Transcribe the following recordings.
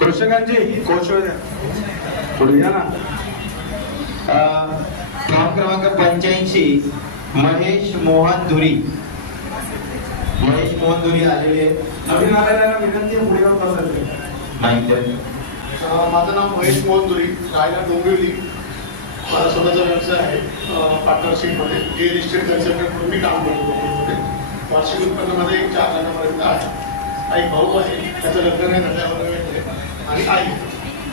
कृषकांची कोश पुढे या ना फॉर्म क्रमांक पंच्याऐंशी महेश मोहन धुरी महेश मोहन धुरी आलेले नवीन आलेल्या विनंती आहे, पुढे येऊन बसायचं नाही तर माझं नाव महेश मोहनदुरी राहायला डोंबिवली माझा स्वतःचा व्यवसाय आहे पार्टनरशिपमध्ये रिअल इस्टेट कन्सल्टंट म्हणून मी काम करतो वार्षिक उत्पन्नामध्ये एक चार लाखापर्यंत आहे आई भाऊ आहे त्याचं लग्न नाही झाल्यावर आणि आई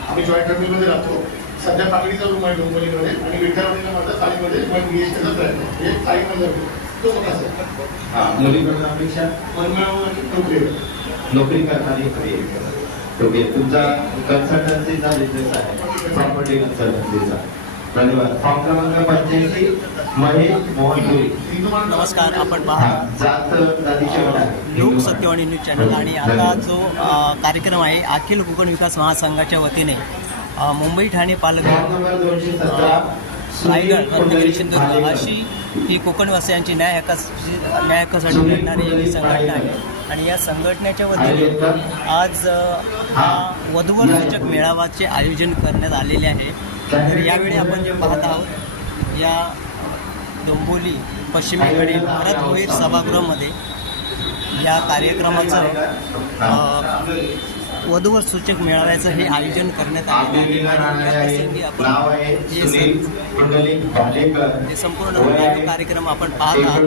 आम्ही जॉईंट फॅमिलीमध्ये राहतो सध्या पाकडीचा रूम आहे डोंबिवलीमध्ये आणि विठ्ठलवाडीला माझा चाळीमध्ये मग बी एस प्रयत्न. हे चाळी माझा. तो. हा मन मिळवून नोकरी. नोकरी करणारी खरी. ओके तुमचा कन्सल्टन्सीचा बिझनेस आहे प्रॉपर्टी कन्सल्टन्सीचा धन्यवाद. फॉर्म क्रमांक पंच्याऐंशी महेश मोहन धुरी मी तुम्हाला नमस्कार आपण हा, आहे लोक सत्यवाणी न्यूज चॅनल आणि आता जो कार्यक्रम आहे अखिल कोकण विकास महासंघाच्या वतीने मुंबई ठाणे पालघर रायगड रत्नागिरी सिंधुदुर्ग अशी ही कोकणवासियांची न्याय हक्काची न्याय हक्कासाठी लढणारी ही संघटना आहे. आणि या संघटनेच्या वतीने आज हा. वधूवर सूचक मेळावाचे आयोजन करण्यात आलेले आहे. तर यावेळी आपण जे पाहत आहोत या डोंबोली पश्चिमेकडील भरत भोईर सभागृहामध्ये या कार्यक्रमाचं वधूवर सूचक मेळाव्याचं हे आयोजन करण्यात या आहे आपण हे संपूर्ण कार्यक्रम आपण पाहत आहात.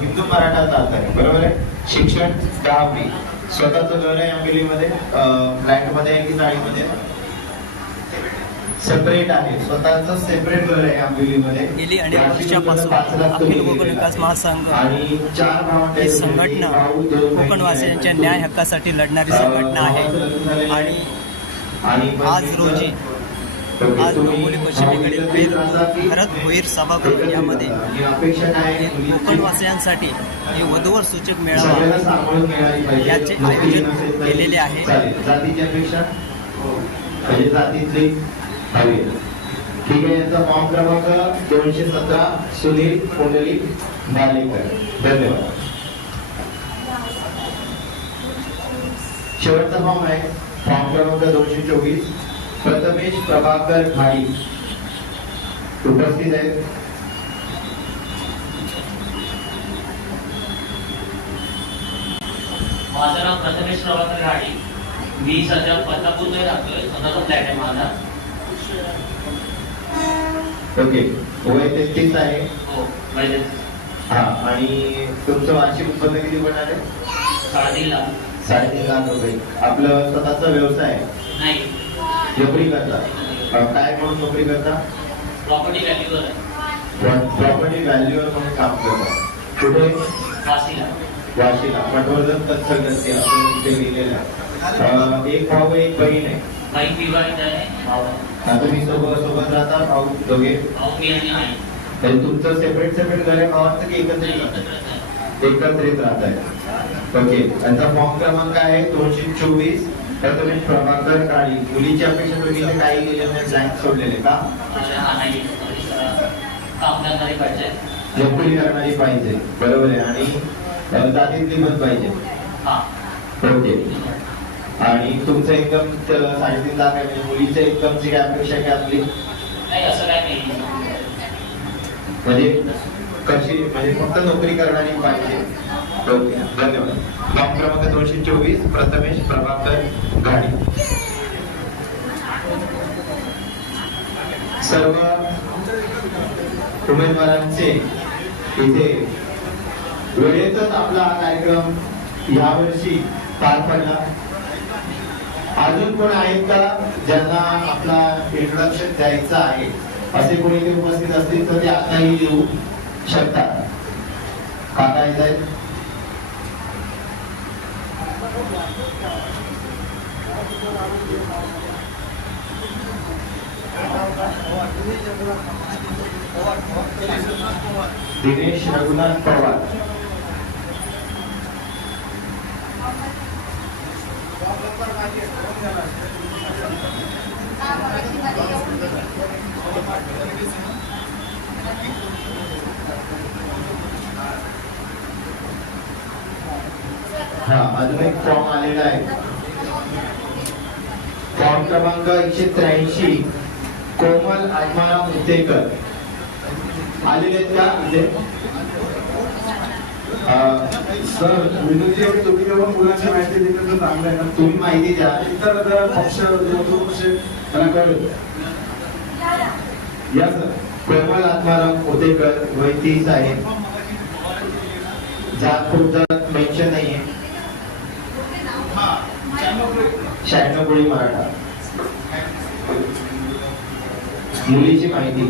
हिंदू मराठा जात आहे. बरोबर आहे? शिक्षण दहावी. स्वतःचं घर आहे आंबिलीमध्ये फ्लॅटमध्ये आहे की चाळीमध्ये सेपरेट आहे. स्वतःचं सेपरेट घर आहे आंबिलीमध्ये गेली अनेक वार्षिक वर्षापासून अखिल कोकण विकास. महासंघ आणि ही संघटना कोकणवासियांच्या न्याय हक्कासाठी लढणारी संघटना आहे. आणि आणि आज रोजी आज डोंबिवली पश्चिमेकडील भैर भरत भोईर सभागृह यामध्ये? कोकणवासियांसाठी हे वधूवर सूचक मेळावा. याचे आयोजन केलेले आहे. ठीक आहे यांचा फॉर्म क्रमांक दोनशे सतरा, सुनील, पुंडली भालेकर धन्यवाद। शेवटचा फॉर्म आहे. फॉर्म क्रमांक दोनशे चोवीस. प्रथमेश प्रभाकर खाडी उपस्थित आहेत. माझं नाव प्रथमेश प्रभाकर गाडी मी सध्या बदलापूरमध्ये राहतोय. स्वतःचा फ्लॅट आहे माझा. ओके वय तेहतीस आहे. हो हा. आणि तुमचं वार्षिक उत्पन्न किती होणार आहे? साडेतीन लाख. साडेतीन लाख रुपये. आपलं स्वतःचा व्यवसाय? आहे. नाही. नोकरी करता? अं, काय म्हणून नोकरी करता? प्रॉपर्टी व्हॅल्यूवर आहे. प्रॉपर्टी व्हॅल्यूवर म्हणून काम करता? कुठे? वाशीला वाशीला पटवर्धन कन्सल्टन्सी आपण तिथे लिहिलेलं आहे. एक भाऊ एक बहीण आहे. बाईक विवाहित आहे. भाऊ. आता तुम्ही सोबत सोबत राहता भाऊ दोघे. भाऊ मी आणि आई. तर तुमचं सेपरेट सेपरेट घर आहे भावाचं की एकत्रित आहे. एकत्रित राहत आहे. ओके यांचा फॉर्म क्रमांक आहे दोनशे चोवीस. प्रथमेश प्रभाकर काळी मुलीची अपेक्षा तुम्ही काही नाही ब्लँक सोडलेले का? काम करणारी पाहिजे. नोकरी करणारी पाहिजे. बरोबर आहे. आणि जातीतली पण पाहिजे. हा. ओके आणि तुमचं इन्कम साडेतीन लाख आहे म्हणजे मुलीच्या इन्कमची काय अपेक्षा आपली? नाही असं काय नाही. म्हणजे कशी म्हणजे फक्त नोकरी करणारी पाहिजे? धन्यवाद. फॉर्म क्रमांक दोनशे चोवीस प्रथमेश प्रभाकर गाडी सर्व उमेदवारांचे इथे वेळेतच आपला हा कार्यक्रम यावर्षी पार पडला. अजून कोण आहेत का ज्यांना आपला इंट्रोडक्शन द्यायचं आहे? असे कोणी ते उपस्थित असतील तर ते आताही देऊ शकतात. काका येत आहेत? दिनेश रघुनाथ पवार. हा अजून एक फॉर्म आलेला आहे. फॉर्म क्रमांक एकशे त्र्याऐंशी कोमल आत्माराम उतेकर आलेले का? इथे? सर आहे की तुम्ही जेव्हा मुलाची माहिती दिली तर चांगलं आहे ना? तुम्ही माहिती द्या. इतर पक्ष पक्ष त्यांना कळलं. या सर. कोमल आत्माराम उतेकर वय तीस आहे जात कुठं मेन्शन नाहीये. शहाण्णव गोळी मराठा. मुलीची माहिती.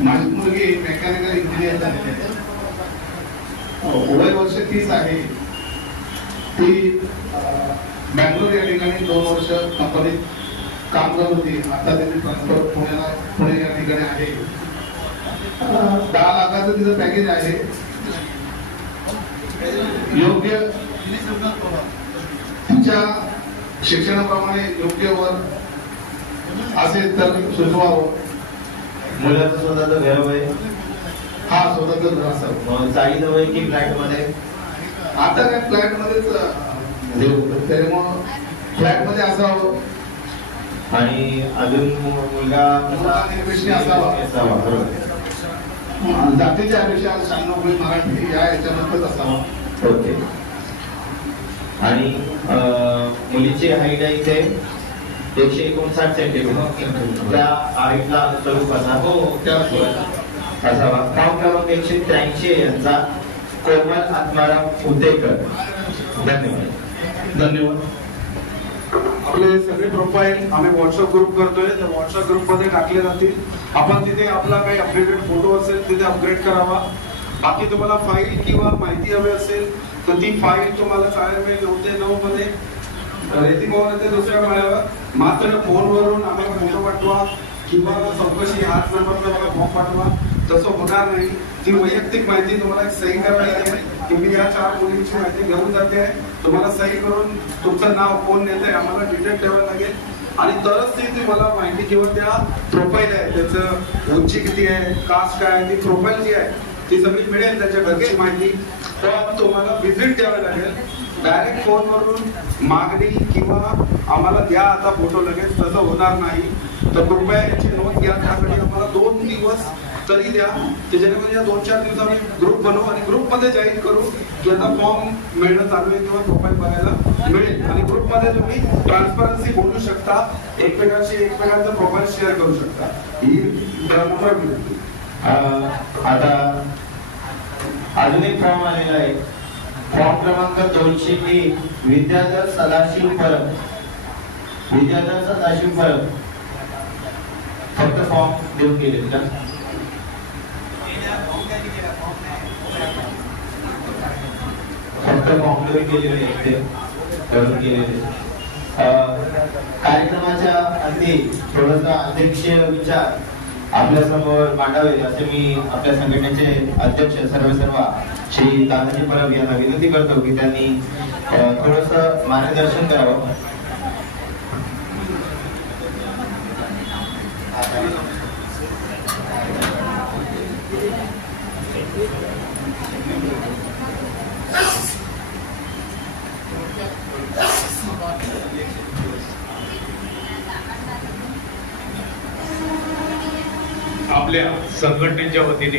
माझी मुलगी मेकॅनिकल इंजिनियर झालेली आहे वय वर्ष तीच आहे. ती बँगलोर या ठिकाणी दोन वर्ष कंपनीत काम करत होती. आता त्यांनी ट्रान्सफर पुण्याला पुणे या ठिकाणी आहे. दहा लाखाचं तिचं पॅकेज आहे. योग्य तिच्या शिक्षणाप्रमाणे योग्य वर असेल तर सुचवावं. मुलाचं स्वतःचं घर वय? हा स्वतंत्र घर असावं. चाळीचं वय की फ्लॅटमध्ये आता काय फ्लॅट मध्येच त्याच्यामुळं फ्लॅटमध्ये असावं. आणि अजून मुलगा असावा. बरोबर. जातीच्या अपेक्षा शहाण्णव मराठी या याच्यामध्येच असावा. ओके. आणि अं, मुलीची हाईट आहे इथे एकशे एकोणसाठ सेंटीमीटर त्या हाईटला स्वरूप हो, असा त्या असावा फॉर्म क्रमांक एकशे त्र्याऐंशी यांचा. कोमल आत्माराम उदेकर. धन्यवाद. धन्यवाद. आपले सगळे प्रोफाईल आम्ही व्हॉट्सअप ग्रुप करतोय. त्या व्हॉट्सअप ग्रुपमध्ये टाकले जातील. आपण तिथे आपला काही अपडेटेड फोटो असेल तिथे अपग्रेड करावा. बाकी तुम्हाला फाईल किंवा माहिती हवी असेल तर ती फाईल तुम्हाला चालेल मिळेल नऊ ते नऊ मध्ये. रेती भवन येथे दुसऱ्या माळ्यावर. मात्र फोनवरून आम्हाला फोटो पाठवा किंवा चौकशी हाच नंबरचा मला फॉर्म पाठवा. तसं होणार नाही. ती वैयक्तिक माहिती तुम्हाला सही करायची आहे की मी या चार मुलींची माहिती घेऊन जाते. आहे तुम्हाला सही करून तुमचं नाव कोण नेत आहे आम्हाला डिटेल ठेवायला लागेल. आणि तरच ती तुम्हाला माहिती किंवा त्या प्रोफाईल आहे. त्याचं उंची किती आहे? कास्ट काय आहे? ती प्रोफाईल जी आहे ती सगळी मिळेल त्याच्या घरची माहिती तर तुम्हाला व्हिजिट द्यावं लागेल. डायरेक्ट फोनवरून मागणी किंवा आम्हाला द्या आता फोटो लगेच तसं होणार नाही. तर कृपया याची नोंद घ्या. त्यासाठी आम्हाला दोन दिवस तरी द्या. की जेणेकरून या दोन चार दिवसांनी ग्रुप बनवू आणि ग्रुपमध्ये जाहीर करू. की आता फॉर्म मिळणं चालू आहे किंवा प्रोफाईल बघायला मिळेल. आणि ग्रुपमध्ये तुम्ही ट्रान्सपरन्सी बोलू शकता. एकमेकांशी एकमेकांचं प्रोफाईल शेअर करू शकता. ही नम्र विनंती. आता अजून एक फॉर्म आलेला आहे फॉर्म क्रमांक दोनशे एक विद्याधर सदाशिव परब विद्याधर सदाशिव परब फक्त फॉर्म देऊन गेले का? फक्त फॉर्म देऊन गेलेले ते करून गेलेले कार्यक्रमाच्या अंती थोडासा अध्यक्ष विचार आपल्यासमोर मांडावे असे मी आपल्या संघटनेचे अध्यक्ष सर्व सर्व श्री तानाजी परब यांना विनंती करतो की त्यांनी थोडस मार्गदर्शन करावं. आपल्या संघटनेच्या वतीने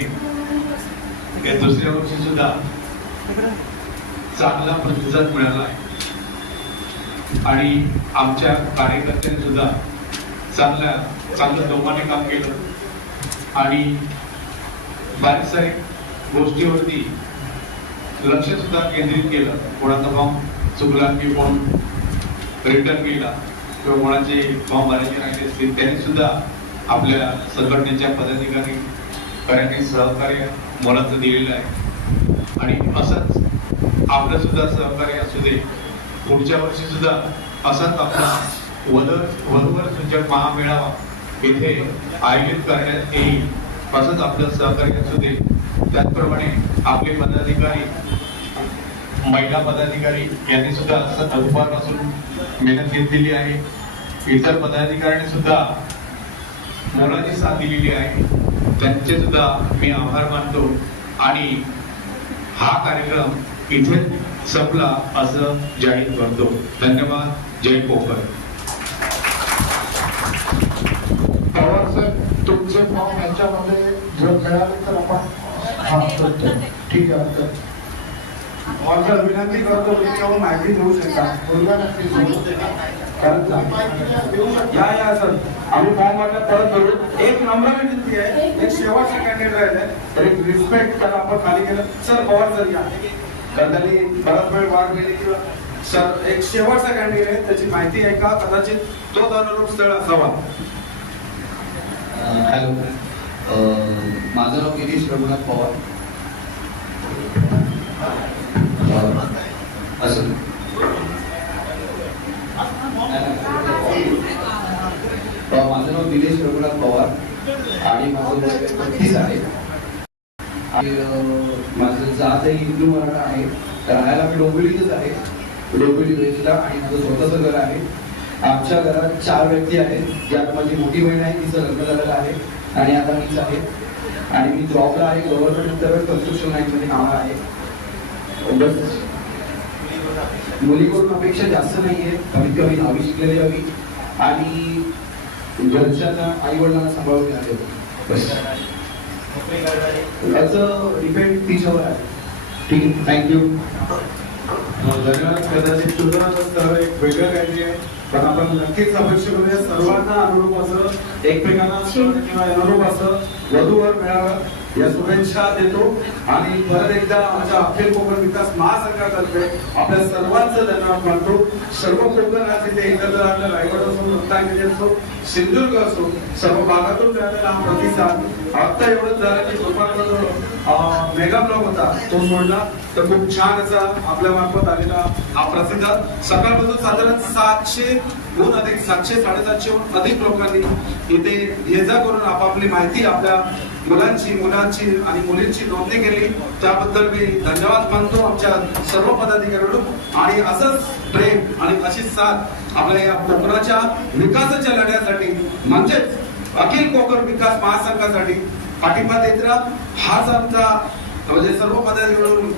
या दुसऱ्या वर्षी सुद्धा चांगला प्रतिसाद मिळाला आहे. आणि आमच्या कार्यकर्त्यांनी सुद्धा चांगल्या चांगलं जोमाने काम केलं. आणि बारीक सारीक गोष्टीवरती लक्ष सुद्धा केंद्रित केलं. कोणाचा फॉर्म चुकला की कोण रिटर्न केला किंवा कोणाचे फॉर्म भरायचे राहिले असतील त्यांनी सुद्धा आपल्या संघटनेच्या पदाधिकारी कार्याने सहकार्य मोलाचं दिलेलं आहे. आणि असंच आपलं सुद्धा सहकार्य असू दे पुढच्या वर्षी सुद्धा असाच आपला वद वरवर सूचक महामेळावा येथे आयोजित करण्यात येईल. असंच आपलं सहकार्य असू दे. त्याचप्रमाणे आपले पदाधिकारी महिला पदाधिकारी यांनी सुद्धा दुपारपासून मेहनत घेतलेली आहे. इतर पदाधिकाऱ्यांनी सुद्धा मोलाची साथ दिलेली आहे. त्यांचे सुद्धा मी आभार मानतो. आणि हा कार्यक्रम इथे संपला असं जाहीर करतो. धन्यवाद. जय कोकण पवार सर तुमचे फॉर्म यांच्यामध्ये जर मिळाले तर आपण करतो ठीक आहे हरकत विनंती करतो की माहिती देऊ शकता. कारण या या सर. आम्ही फॉर्म वाटत परत करू. एक नंबर विनंती आहे. एक शेवटचा कॅन्डिडेट आहे तर एक रिस्पेक्ट त्याला आपण खाली केलं. सर पवार सर या. कदाली त्यांनी बराच वेळ वाढ गेली किंवा सर एक शेवटचा कॅन्डिडेट आहे. त्याची माहिती आहे का? कदाचित तो अनुरूप स्थळ असावा. हॅलो. माझं नाव गिरीश रघुनाथ पवार. अ, असं. माझं नाव दिनेश रघुनाथ पवार आणि माझं बत्तीस आहे. आणि माझं जात आहे हिंदू मराठा आहे. राहायला मी डोंबिवलीतच आहे. डोंबिवली वेजला आणि माझं स्वतःचं घर आहे. आमच्या घरात चार व्यक्ती आहेत. ज्यात माझी मोठी बहीण आहे तिचं लग्न झालेलं आहे आणि आता मीच आहे. आणि मी जॉबला आहे. गव्हर्नमेंट सर्व कन्स्ट्रक्शन लाईनमध्ये कामाला आहे. बस मुलीकडून अपेक्षा जास्त नाहीये. कमीत कमी दहावी शिकलेली हवी. आणि घरच्यांना आई वडिलांना सांभाळून घ्यावे बस. याचं डिपेंड तिच्यावर आहे. ठीक आहे. थँक्यू धन्यवाद. कदाचित तुझं स्थळ एक वेगळं काहीतरी आहे. पण आपण नक्कीच अपेक्षा करूया. सर्वांना अनुरूप असं एकमेकांना किंवा अनुरूप असं वधूवर मिळावं या शुभेच्छा देतो. आणि परत एकदा आमच्या अखिल कोकण विकास महासंघातर्फे आपल्या सर्वांचं धन्यवाद मानतो. सर्व कोकण आज इथे एकत्र आपल्या रायगड असो रत्नागिरी असो सिंधुदुर्ग असो सर्व भागातून मिळालेला हा प्रतिसाद आता एवढंच झालं की दुपारचा मेगा ब्लॉक होता. तो सोडला. तर खूप छान असा आपल्या मार्फत आलेला हा प्रसिद्ध. सकाळपासून साधारण सातशे दोन अधिक सातशे साडेसातशे अधिक लोकांनी इथे ये जा करून आपापली माहिती आपल्या मुलांची मुलांची आणि मुलींची नोंदणी केली. त्याबद्दल मी धन्यवाद मानतो आमच्या सर्व पदाधिकाऱ्यांकडून. आणि असंच प्रेम आणि अशीच साथ आपल्या या कोकणाच्या विकासाच्या लढ्यासाठी म्हणजेच अखिल कोकण विकास महासंघासाठी पाठिंबा देत राहा. हाच आमचा म्हणजे सर्व पदाधिकाऱ्यांकडून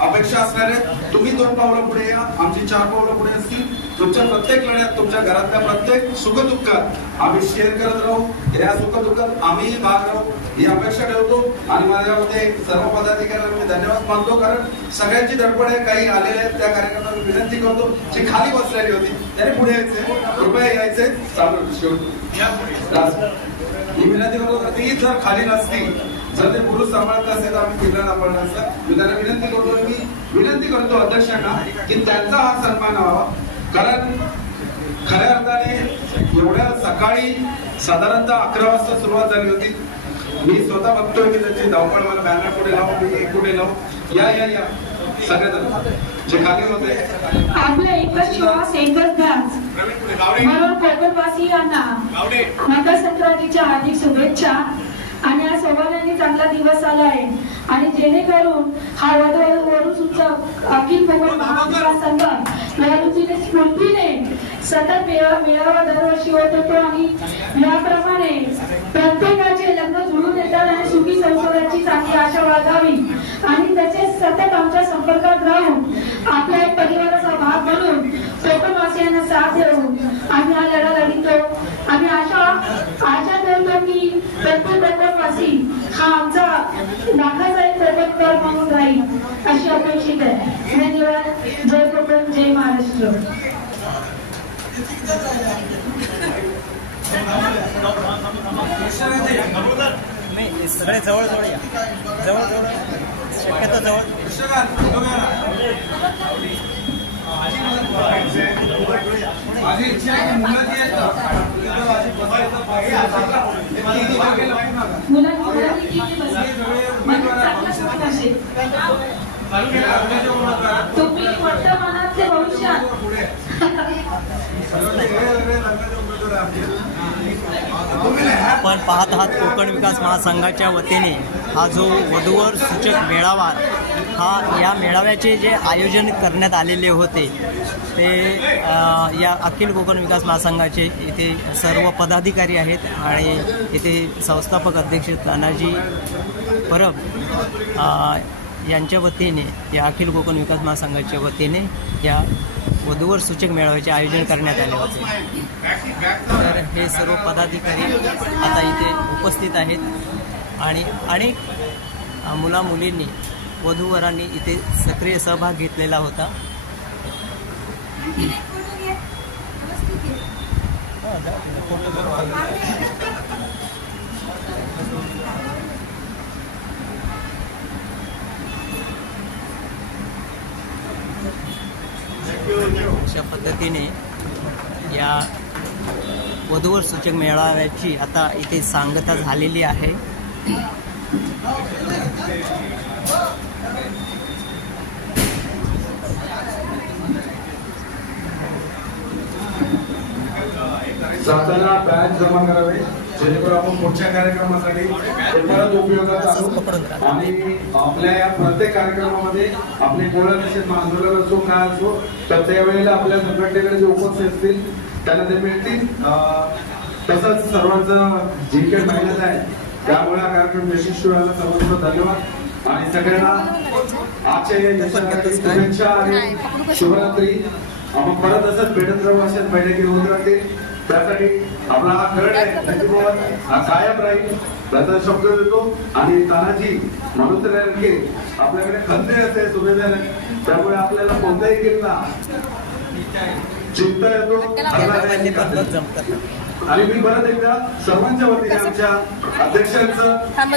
अपेक्षा असणारे तुम्ही दोन पावलं पुढे या आमची चार पावलं पुढे असतील. तुमच्या प्रत्येक लढ्यात तुमच्या घरातल्या प्रत्येक सुखदुःखात आम्ही शेअर करत राहू. या सुखदुःखात आम्ही भाग राहू. ही अपेक्षा ठेवतो. आणि माझ्यामध्ये सर्व पदाधिकाऱ्यांना मी धन्यवाद मानतो. कारण सगळ्यांची धडपड आहे. काही आलेले आहेत त्या कार्यक्रमाला विनंती करतो. जी खाली बसलेली होती त्याने पुढे यायचे कृपया यायचे चालू शेवटी ही विनंती करतो का ती जर खाली नसती जर ते पुरुष सांभाळत असेल तर आम्ही तिला सांभाळणार असं. मी त्यांना विनंती करतो मी विनंती करतो अध्यक्षांना की त्यांचा हा सन्मान व्हावा. कारण खऱ्या अर्थाने एवढ्या सकाळी साधारणतः अकरा वाजता सुरुवात झाली होती. मी स्वतः बघतोय की त्याची धावपळ मला बॅनर पुढे लावू मी एक पुढे लावू या या या. सगळ्या आपला एकच श्वास एकच ध्यास म्हणून कोकणवासियांना मकर संक्रांतीच्या हार्दिक शुभेच्छा. आणि या सवालांनी चांगला दिवस आला आहे. आणि जेणेकरून हा वधूचा अखिल कोकण महाविकास संघ या ऋतूने स्फूर्तीने सतत मेळा मेळावा दरवर्षी होत होतो आणि याप्रमाणे प्रत्येकाचे लग्न जुळून येतात आणि सुखी संसाराची चांगली आशा बाळगावी आणि तसेच सतत आमच्या संपर्कात राहून आपल्या एक परिवाराचा भाग बनून कोकणवासियांना साथ देऊन आम्ही हा लढा लढितो आम्ही आशा आशा करतो की प्रत्येक कोकणवासी हा आमचा लाखाचा एक कोकणकर म्हणून राहील अशी अपेक्षित आहे. धन्यवाद जय कोकण जय महाराष्ट्र. नाही सगळे जवळ जवळ या. जवळ जवळ शक्यतो जवळ. माझी इच्छा आहे की मुलं जी आहेत. ते बसली म्हणजे तुम्ही वर्तमानातले भविष्यात? आपण पाहत आहात कोकण विकास महासंघाच्या वतीने हा जो वधूवर सूचक मेळावा हा या मेळाव्याचे जे आयोजन करण्यात आलेले होते ते या अखिल कोकण विकास महासंघाचे इथे सर्व पदाधिकारी आहेत आणि इथे संस्थापक अध्यक्ष तानाजी परब यांच्या वतीने या अखिल कोकण विकास महासंघाच्या वतीने या वधूवर सूचक मेळाव्याचे आयोजन करण्यात आले होते. तर हे सर्व पदाधिकारी आता इथे उपस्थित आहेत आणि अनेक मुला मुलामुलींनी वधूवरांनी इथे सक्रिय सहभाग घेतलेला होता. अशा पद्धतीने या वधूवर सूचक मेळाव्याची आता इथे सांगता झालेली आहे. जाताना बॅच जमा करावे जेणेकरून आपण पुढच्या कार्यक्रमासाठी परत उपयोगात आणू. आणि आपल्या या प्रत्येक कार्यक्रमामध्ये आपले गोळा निषेध आंदोलन असो काय असो तर त्यावेळेला आपल्या संघटनेकडे जे उपस्थित असतील त्यांना ते मिळतील. तसंच सर्वांचं जे काही मेहनत आहे त्यामुळे हा कार्यक्रम यशस्वी व्हायला सर्वांचं धन्यवाद. आणि सगळ्यांना आजच्या या यशासाठी शुभेच्छा आणि शुभरात्री. आपण परत असंच भेटत राहू अशाच बैठकी होत राहतील त्यासाठी आपला हा गड आहे हा कायम राहील. त्याचा शब्द देतो. आणि तानाजी म्हणून की आपल्याकडे खंदे असते सुभेदार. त्यामुळे आपल्याला कोणताही किल्ला चिंता येतो. जमतात आणि मी परत एकदा सर्वांच्या वतीने आमच्या अध्यक्षांचं थांबा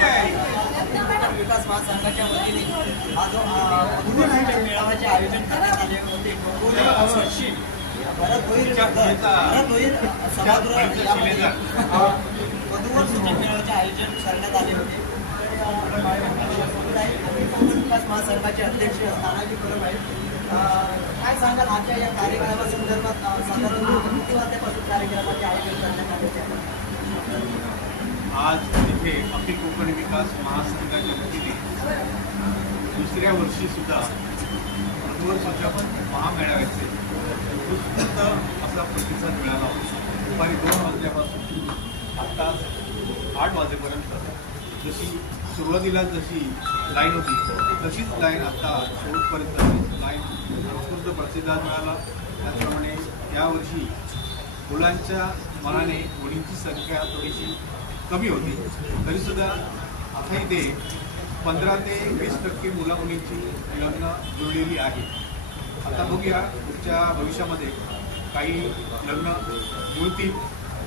नमस्कार विकास महासंघाच्या वतीने हा जो वधूवर सूचक मेळाव्याचे आयोजन करण्यात आले होते. डोंबिवली वर्षी भरत भोईर भरत भोईर सभागृह यामध्ये वधूवर सूचक मेळाव्याचे आयोजन करण्यात आले होते विकास महासंघाचे अध्यक्ष तानाजी परब आहेत काय सांगाल? आजच्या या कार्यक्रमासंदर्भात संदर्भात साधारण किती वाजल्यापासून कार्यक्रमाचे आयोजन करण्यात आले आज इथे अखिल कोकण विकास महासंघाच्या वतीने दुसऱ्या वर्षी सुद्धा वधूवर महामेळाव्याचे उत्स्फूर्त असा प्रतिसाद मिळाला होता. दुपारी दोन वाजल्यापासून आता आठ वाजेपर्यंत जशी सुरुवातीला जशी लाईन होती तशीच लाईन आता शेवटपर्यंत लाईन संस्कृत प्रतिसाद मिळाला. त्याचप्रमाणे यावर्षी मुलांच्या मनाने मुलींची संख्या थोडीशी कमी होती. तरीसुद्धा आता इथे पंधरा ते वीस टक्के मुला मुलींची लग्न जुळलेली आहे. आता बघूया पुढच्या भविष्यामध्ये काही लग्न जुळतील.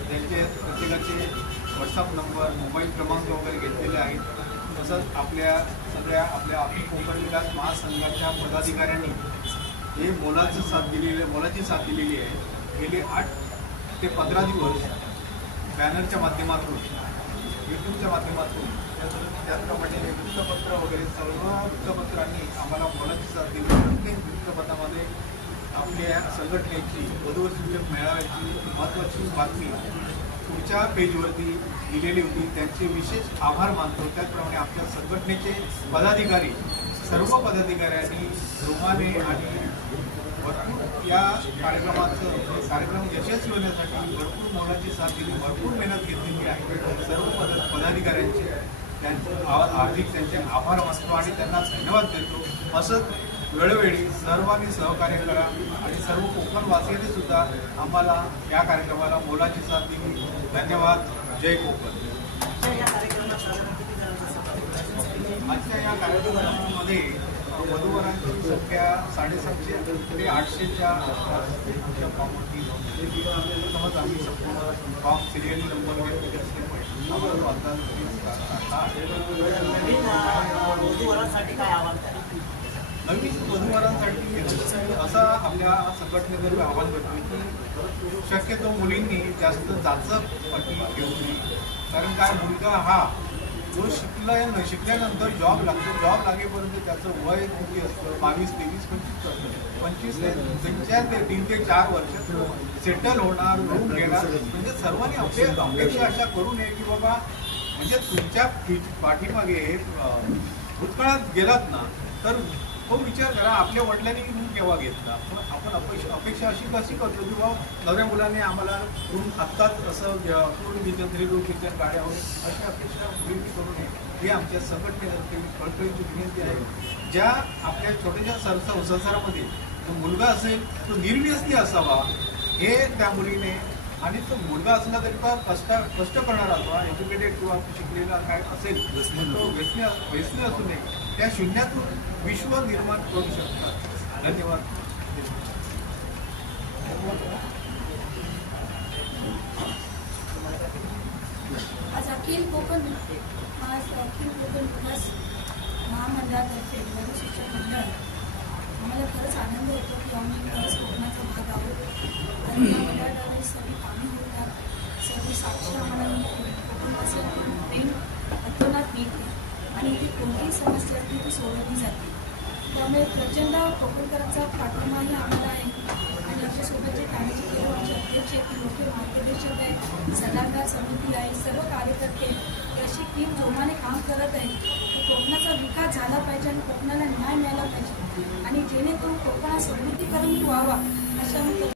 त्यांचे प्रत्येकाचे व्हॉट्सअप नंबर मोबाईल क्रमांक वगैरे घेतलेले आहेत. तसंच आपल्या सगळ्या आपल्या आपली कोकण विकास महासंघाच्या पदाधिकाऱ्यांनी हे मोलाचं साथ दिलेली आहे मोलाची साथ दिलेली आहे. गेले आठ ते पंधरा दिवस बॅनरच्या माध्यमातून युट्यूबच्या माध्यमातून त्याचप्रमाणे वृत्तपत्र वगैरे सर्व वृत्तपत्रांनी आम्हाला मोलाची साथ दिली. प्रत्येक वृत्तपत्रामध्ये आपल्या संघटनेची वधूवर मेळाव्याची महत्त्वाची बातमी पुढच्या पेजवरती दिलेली होती. त्यांचे विशेष आभार मानतो. त्याचप्रमाणे आपल्या संघटनेचे पदाधिकारी सर्व पदाधिकाऱ्यांनी जोमाने आणि भरपूर या कार्यक्रमाचं कार्यक्रम यशस्वी होण्यासाठी भरपूर मोलाची साथ दिली भरपूर मेहनत घेतलेली आहे. सर्व पद पदाधिकाऱ्यांचे त्यांचे हार्दिक त्यांचे आभार मानतो आणि त्यांना धन्यवाद देतो. असंच वेळोवेळी सर्वांनी सहकार्य करा आणि सर्व कोकणवासियांनी सुद्धा आम्हाला या कार्यक्रमाला मोलाची साथ दिली. धन्यवाद. जय कोकण. आजच्या या कार्यक्रमामध्ये वधूवरांची संख्या साडेसातशे ते आठशेच्या आसपास फॉर्मवरती नोंदणी. समज आम्ही संपूर्ण फॉर्म सिरियल नंबर वगैरे असल्यामुळे नवीन अ, वधूवरांसाठी काय आव्हान? नवीन वधूवरांसाठी असा आपल्या संघटनेतर्फे आवाज करतो की शक्यतो मुलींनी जास्त जाचक पटी घेऊ नये. कारण काय मुलगा हा जो शिकला शिकल्यानंतर जॉब लागतो जॉब लागेपर्यंत त्याचं वय किती असतं? बावीस तेवीस पंचवीस असतं. पंचवीस ते त्यांच्या ते तीन ते चार वर्ष सेटल होणार रूम घेणार. म्हणजे सर्वांनी आपले अपेक्षा अशा करू नये की बाबा म्हणजे तुमच्या पाठीमागे भूतकाळात गेलात ना तर तो विचार करा आपल्या वडिलांनी रूम केव्हा घेतला? पण आपण अपेक्षा अपेक्षा अशी कशी करतो की बाबा नवऱ्या मुलांनी आम्हाला रूम आत्ताच असं पूर्ण किचन थ्री रूम किचन गाड्या होईल अशी अपेक्षा मुलींनी करू नये ही आमच्या संघटनेतर्फे कळकळीची विनंती आहे. ज्या आपल्या छोट्याशा सरसा संसारामध्ये तो मुलगा असेल तो निर्व्यसनी असावा हे त्या मुलीने आणि तो मुलगा असला तरी तो कष्ट कष्ट करणारा असावा एज्युकेटेड किंवा शिकलेला काय असेल तो व्यसनी व्यसनी असू नये. त्या शून्यातून विश्व निर्माण करू शकतात. धन्यवाद. आज अखिल कोकण आज अखिल कोकण विकास महामंडळातर्फे नवीन शिक्षक मंडळ. आम्हाला खरंच आनंद होतो की आम्ही खरंच कोकणाचा भाग आहोत. आणि या मंडळाद्वारे सर्व कामे होतात सर्व साक्षी आम्हाला कोकणवासियांकडून प्रेम अतोनात मिळते आणि इथे कोणतीही समस्या असली ती सोडवली जाते त्यामुळे प्रचंड कोकणकरांचा पाठिंबाही आम्हाला आहे. आणि आमच्यासोबतचे कामाचे केंद्र आमचे अध्यक्ष आहेत मोठे मार्गदर्शक आहे सल्लागार समिती आहे सर्व कार्यकर्ते अशी टीम जोमाने काम करत आहे. की कोकणाचा विकास झाला पाहिजे आणि कोकणाला न्याय मिळाला पाहिजे. आणि जेणेकरून कोकणात समृद्धीकरण व्हावा अशा